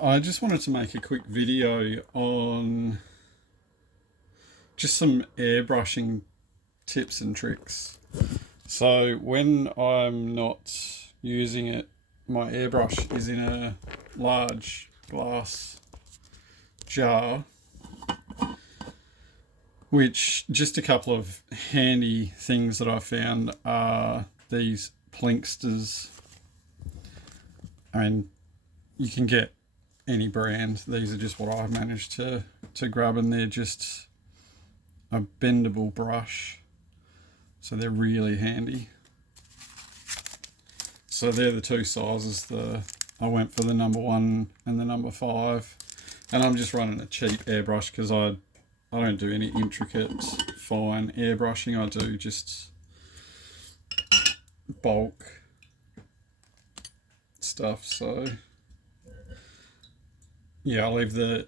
I just wanted to make a quick video on just some airbrushing tips and tricks. So when I'm not using it, my airbrush is in a large glass jar, which just a couple of handy things that I found are these plinksters. And you can get any brand. These are just what I've managed to grab, and they're just a bendable brush, so they're really handy. So they're the two sizes. I went for the number 1 and the number 5, and I'm just running a cheap airbrush because I don't do any intricate fine airbrushing. I do just bulk stuff. So yeah, I leave the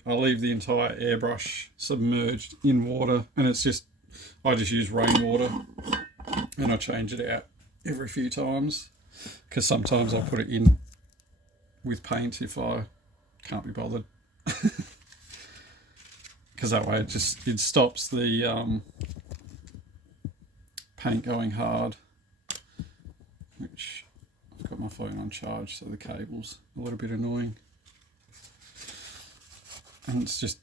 entire airbrush submerged in water, and I just use rainwater, and I change it out every few times because sometimes I'll put it in with paint if I can't be bothered, because that way it stops the paint going hard. Which, I've got my phone on charge, so the cable's a little bit annoying. And this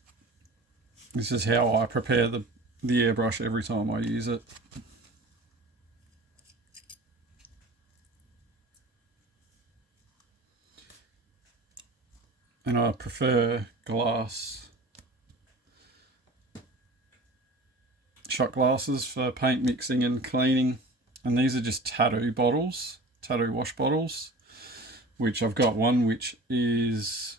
is how I prepare the airbrush every time I use it. And I prefer glass, shot glasses for paint mixing and cleaning. And these are just tattoo wash bottles, which I've got one which is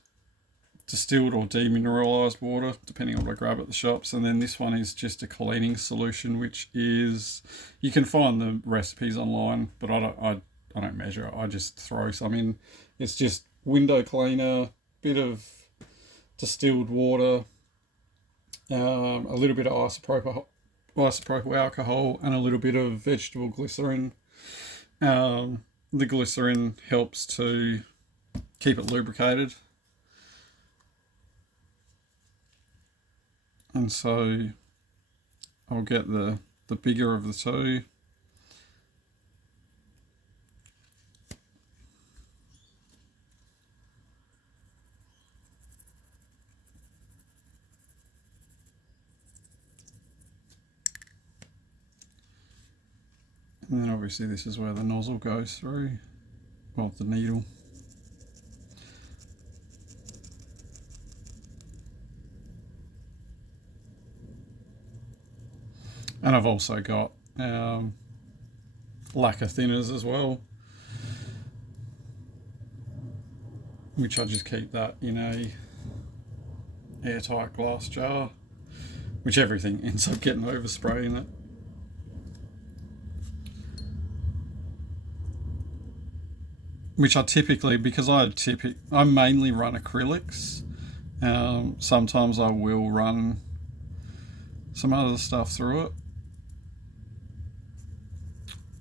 distilled or demineralized water, depending on what I grab at the shops, and then this one is just a cleaning solution, which is, you can find the recipes online, but I don't measure it. I just throw some in. It's just window cleaner, bit of distilled water, a little bit of isopropyl alcohol, and a little bit of vegetable glycerin. The glycerin helps to keep it lubricated. And so I'll get the bigger of the two. And then obviously this is where the nozzle goes through, well, the needle. And I've also got lacquer thinners as well, which I just keep that in a airtight glass jar, which everything ends up getting overspray in it. Which I typically, because I mainly run acrylics. Sometimes I will run some other stuff through it.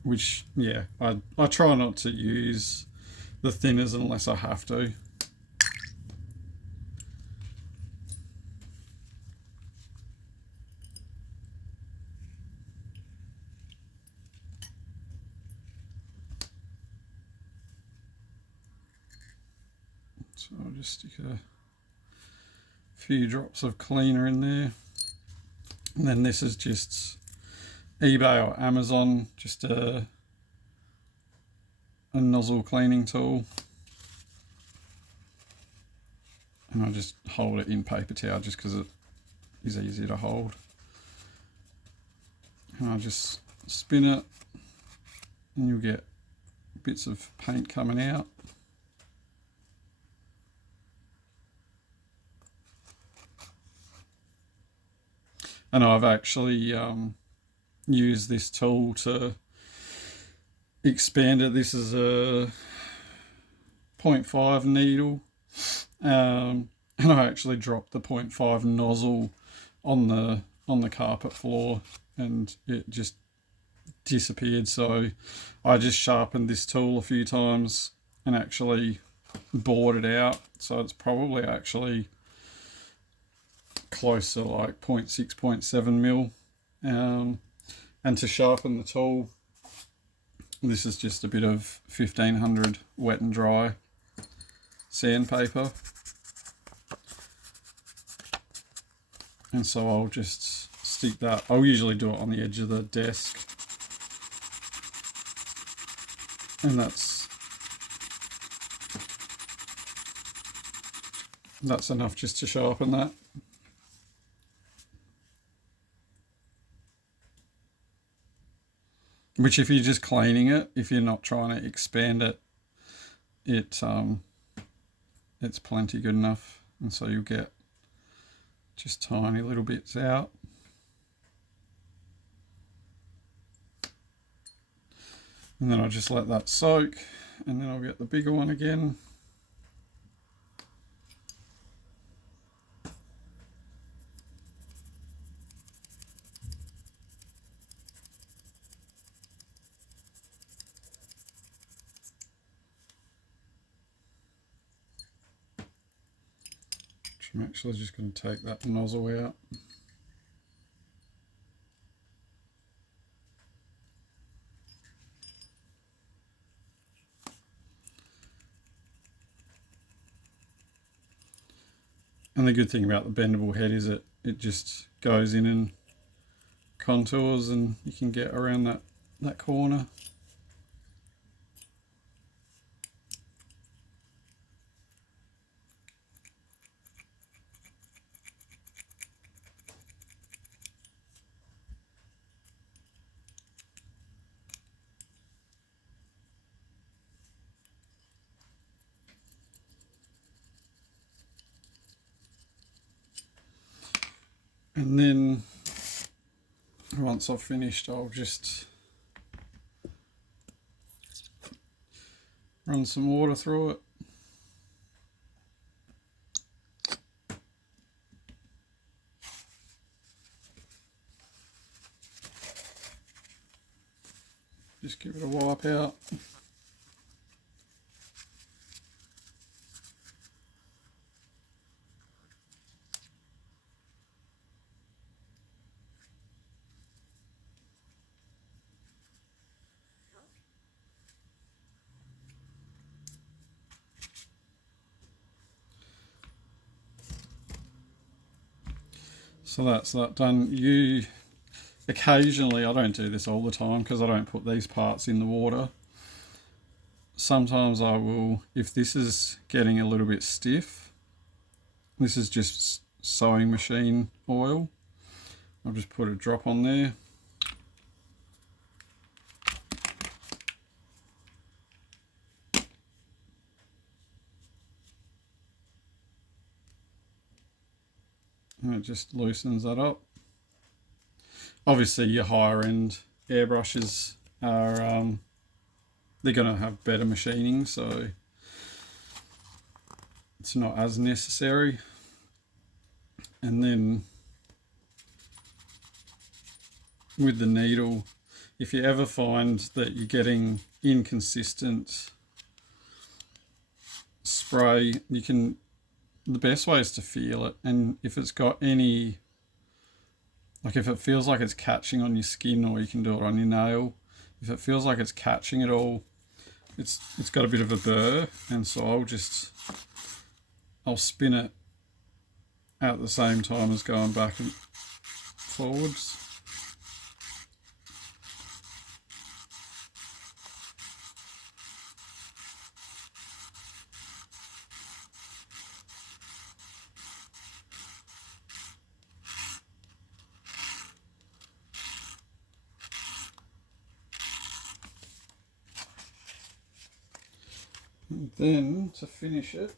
Which, yeah, I try not to use the thinners unless I have to. So I'll just stick a few drops of cleaner in there. And then this is just eBay or Amazon, just a nozzle cleaning tool. And I just hold it in paper towel just because it is easier to hold. And I just spin it, and you'll get bits of paint coming out. And I've actually used this tool to expand it. This is a 0.5 needle, and I actually dropped the 0.5 nozzle on the carpet floor, and it just disappeared. So I just sharpened this tool a few times and actually bored it out, so it's probably actually close to like 0.6, 0.7 mil. And to sharpen the tool, this is just a bit of 1500 wet and dry sandpaper. And so I'll just stick that. I'll usually do it on the edge of the desk. And that's enough just to sharpen that. Which, if you're just cleaning it, if you're not trying to expand it, it's plenty good enough. And so you'll get just tiny little bits out. And then I'll just let that soak, and then I'll get the bigger one again. I'm actually just going to take that nozzle out. And the good thing about the bendable head is it just goes in and contours, and you can get around that corner. And then once I've finished, I'll just run some water through it. Just give it a wipe out. So that's that done. Occasionally, I don't do this all the time because I don't put these parts in the water. Sometimes I will, if this is getting a little bit stiff, this is just sewing machine oil. I'll just put a drop on there. And it just loosens that up. Obviously your higher end airbrushes are, they're going to have better machining, so it's not as necessary. And then with the needle, if you ever find that you're getting inconsistent spray, the best way is to feel it, and if it's got any, like if it feels like it's catching on your skin, or you can do it on your nail, if it feels like it's catching at all, it's got a bit of a burr, and so I'll spin it at the same time as going back and forwards. And then to finish it,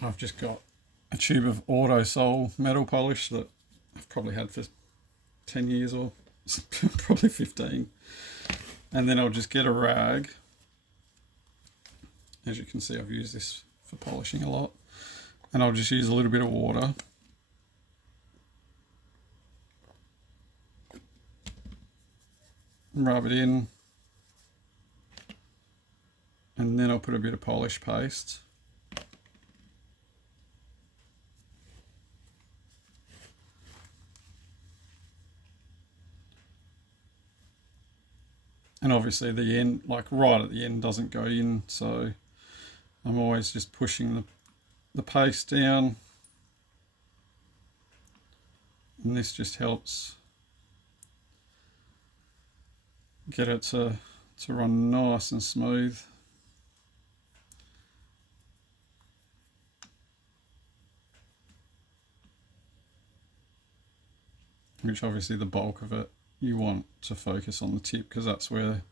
I've just got a tube of Autosol metal polish that I've probably had for 10 years or probably 15. And then I'll just get a rag. As you can see, I've used this for polishing a lot. And I'll just use a little bit of water. rub it in, and then I'll put a bit of polish paste. And obviously the end, like right at the end, doesn't go in, so I'm always just pushing the paste down, and this just helps get it to run nice and smooth. Which obviously the bulk of it you want to focus on the tip, because that's where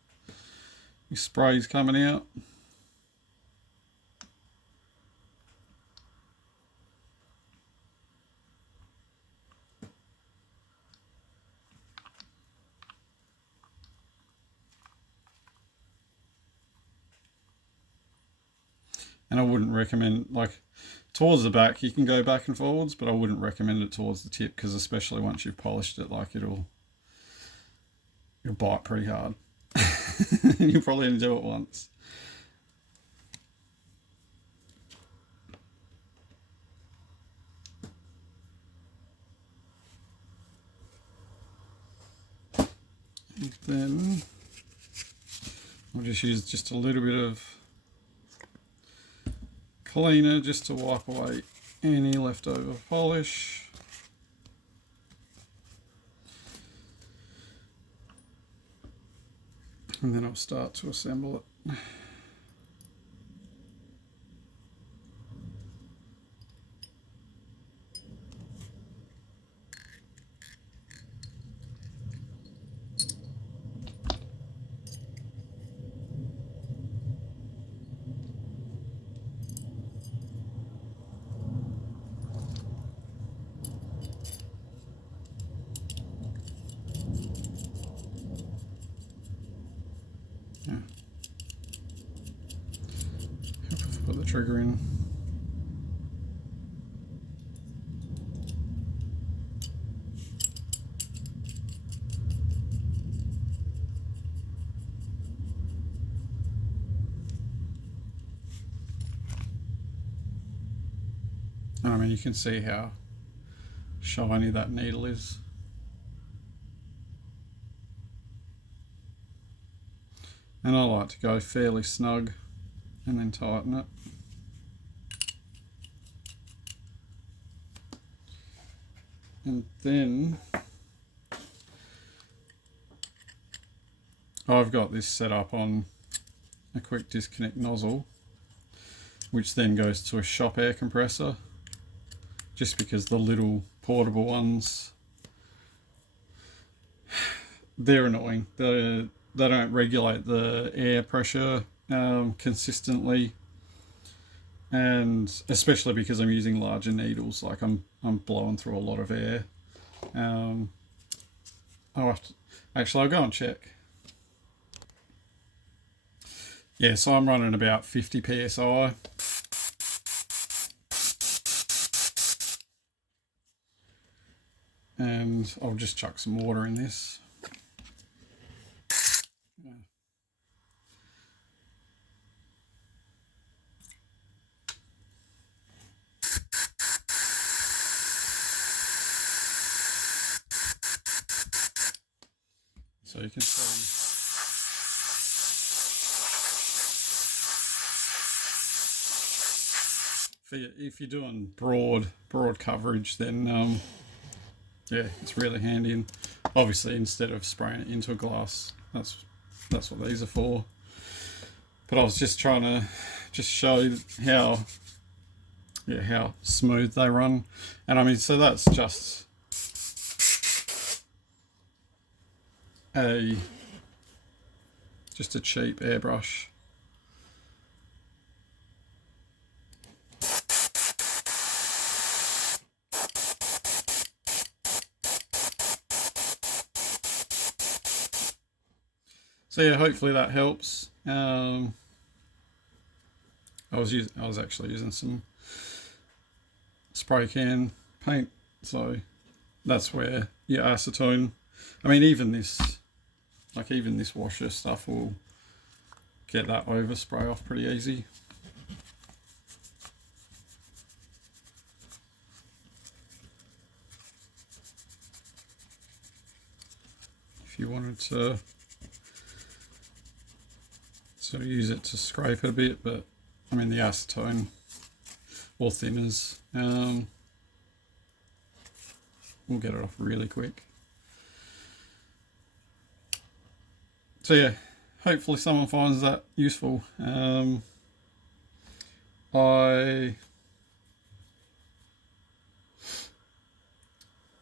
your spray's coming out. And I wouldn't recommend, like, towards the back you can go back and forwards, but I wouldn't recommend it towards the tip, because especially once you've polished it, like it'll bite pretty hard. You'll probably only do it once. And then I'll just use just a little bit of cleaner just to wipe away any leftover polish. And then I'll start to assemble it. Yeah. Put the trigger in. I mean, you can see how shiny that needle is. And I like to go fairly snug and then tighten it. And then I've got this set up on a quick disconnect nozzle, which then goes to a shop air compressor, just because the little portable ones, they're annoying. They don't regulate the air pressure consistently, and especially because I'm using larger needles, like I'm blowing through a lot of air. I'll go and check. Yeah, so I'm running about 50 psi. And I'll just chuck some water in this. So you can see if you're doing broad coverage, then yeah, it's really handy. And obviously, instead of spraying it into a glass, that's what these are for. But I was just trying to show how smooth they run. And I mean, so that's just a cheap airbrush. So yeah, hopefully that helps. I was actually using some spray can paint, so that's where your acetone. I mean, even this Like even this washer stuff will get that overspray off pretty easy. If you wanted to sort of use it to scrape it a bit, but I mean the acetone or thinners will get it off really quick. So yeah, hopefully someone finds that useful. I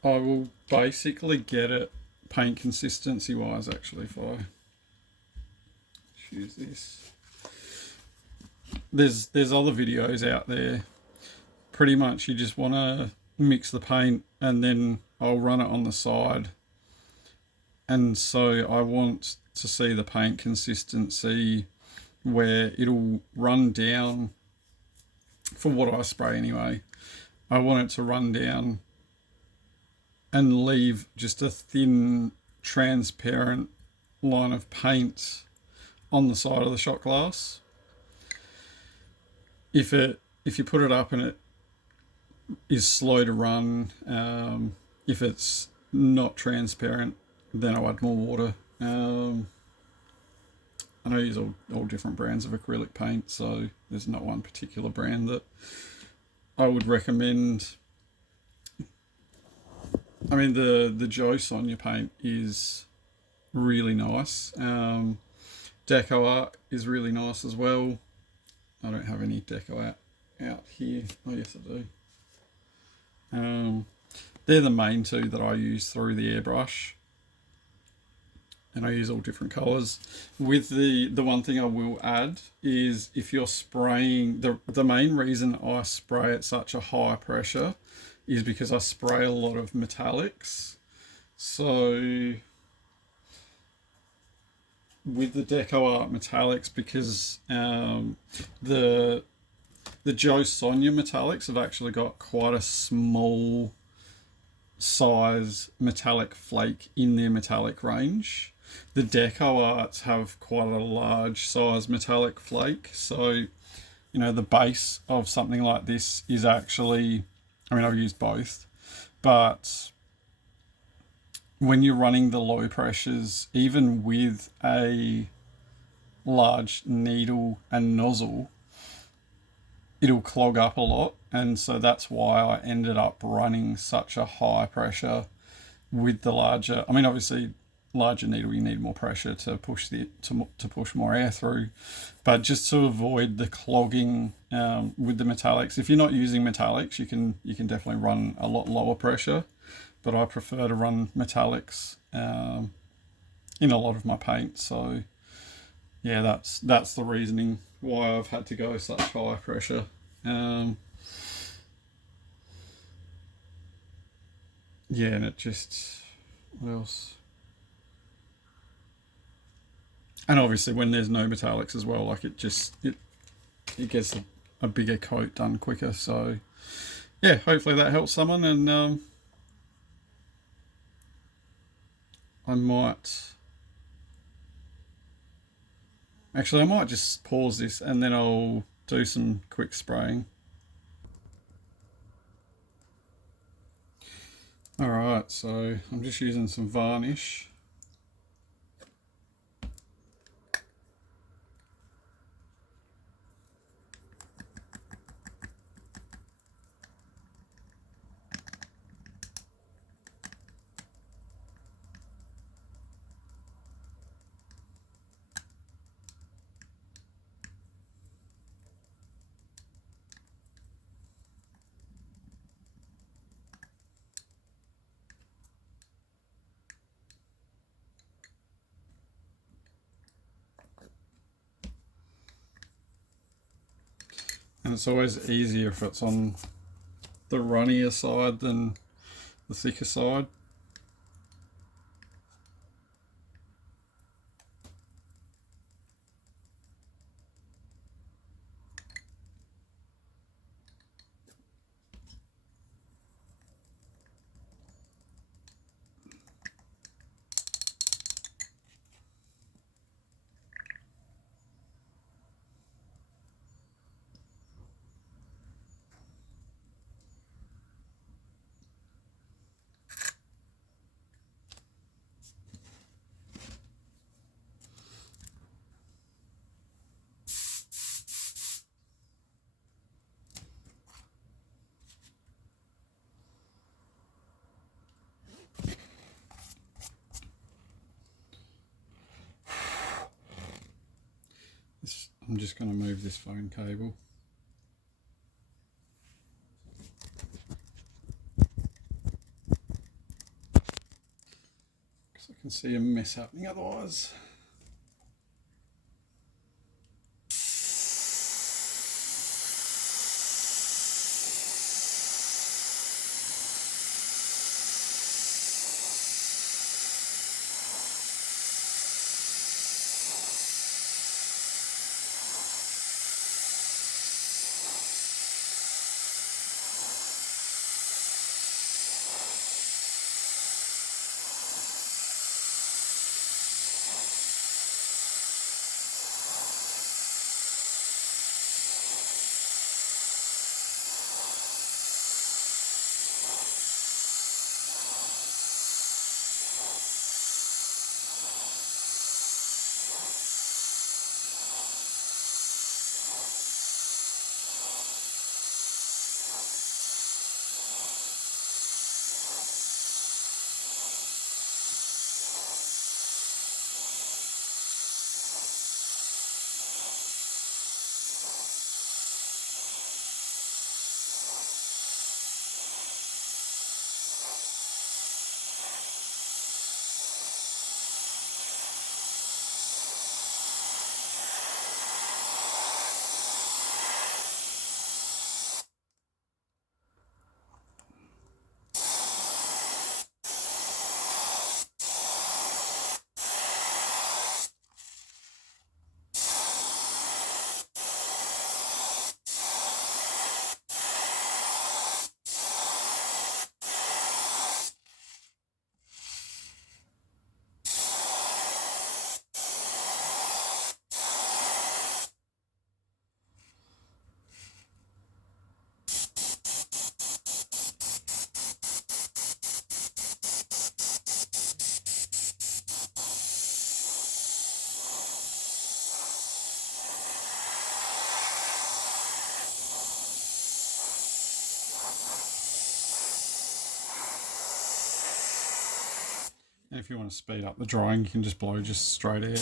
will basically get it paint consistency wise, actually, if I choose this. There's other videos out there. Pretty much you just want to mix the paint and then I'll run it on the side. And so I want to see the paint consistency where it'll run down, for what I spray anyway, I want it to run down and leave just a thin transparent line of paint on the side of the shot glass. If you put it up and it is slow to run, if it's not transparent, then I'll add more water. I use all different brands of acrylic paint, so there's not one particular brand that I would recommend. I mean, the Joe Sonia paint is really nice. Deco Art is really nice as well. I don't have any Deco Art out here. Oh yes, I do. They're the main two that I use through the airbrush, and I use all different colours. With the one thing I will add is, if you're spraying, the main reason I spray at such a high pressure is because I spray a lot of metallics. So with the Deco Art metallics, because the Joe Sonia metallics have actually got quite a small size metallic flake in their metallic range. The Deco Arts have quite a large size metallic flake. So, you know, the base of something like this is actually, I mean, I've used both, but when you're running the low pressures, even with a large needle and nozzle, it'll clog up a lot. And so that's why I ended up running such a high pressure with the larger, I mean, obviously larger needle, you need more pressure to push to push more air through, but just to avoid the clogging with the metallics. If you're not using metallics, you can definitely run a lot lower pressure, but I prefer to run metallics in a lot of my paint. So yeah, that's the reasoning why I've had to go such high pressure. Yeah, and it just, what else? And obviously when there's no metallics as well, like it gets a bigger coat done quicker. So yeah, hopefully that helps someone. And I might just pause this and then I'll do some quick spraying. Alright, so I'm just using some varnish. And it's always easier if it's on the runnier side than the thicker side. I'm just going to move this phone cable. Because I can see a mess happening otherwise. And if you want to speed up the drying, you can just blow just straight air.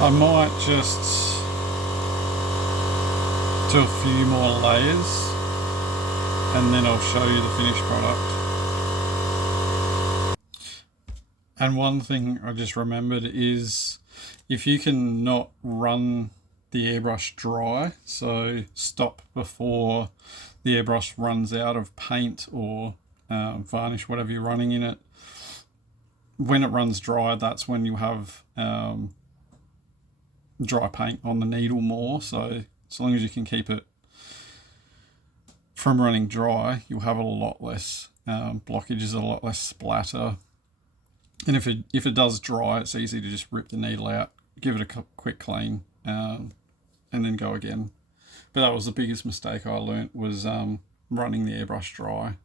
I might just do a few more layers and then I'll show you the finished product. And one thing I just remembered is if you can not run the airbrush dry, so stop before the airbrush runs out of paint or varnish, whatever you're running in it. When it runs dry, that's when you have dry paint on the needle more. So as long as you can keep it from running dry, you'll have a lot less blockages, a lot less splatter. And if it does dry, it's easy to just rip the needle out, give it a quick clean, and then go again. But that was the biggest mistake I learnt, was running the airbrush dry.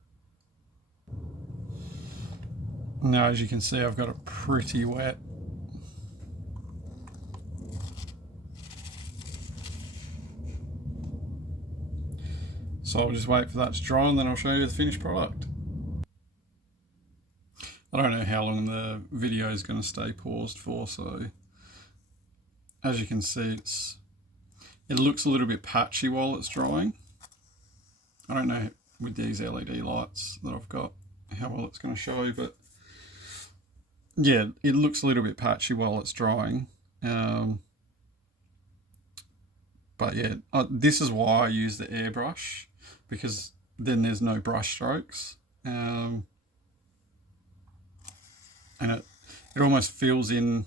Now, as you can see, I've got it pretty wet. So I'll just wait for that to dry and then I'll show you the finished product. I don't know how long the video is going to stay paused for, so as you can see, it looks a little bit patchy while it's drying. I don't know with these LED lights that I've got how well it's going to show, but yeah, it looks a little bit patchy while it's drying. But yeah, this is why I use the airbrush, because then there's no brush strokes, and it almost fills in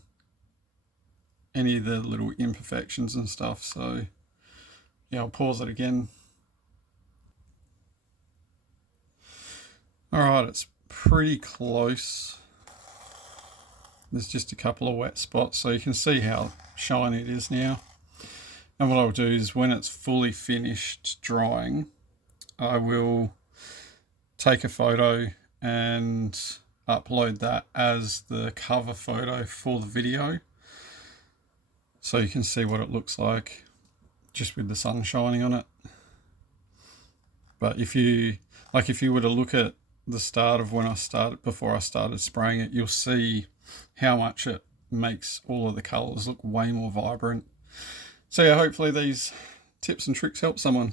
any of the little imperfections and stuff. So yeah, I'll pause it again. Alright, it's pretty close. There's just a couple of wet spots, so you can see how shiny it is now. And what I'll do is, when it's fully finished drying, I will take a photo and upload that as the cover photo for the video, so you can see what it looks like just with the sun shining on it. But if you were to look at the start of before I started spraying it, you'll see how much it makes all of the colours look way more vibrant. So yeah, hopefully these tips and tricks help someone.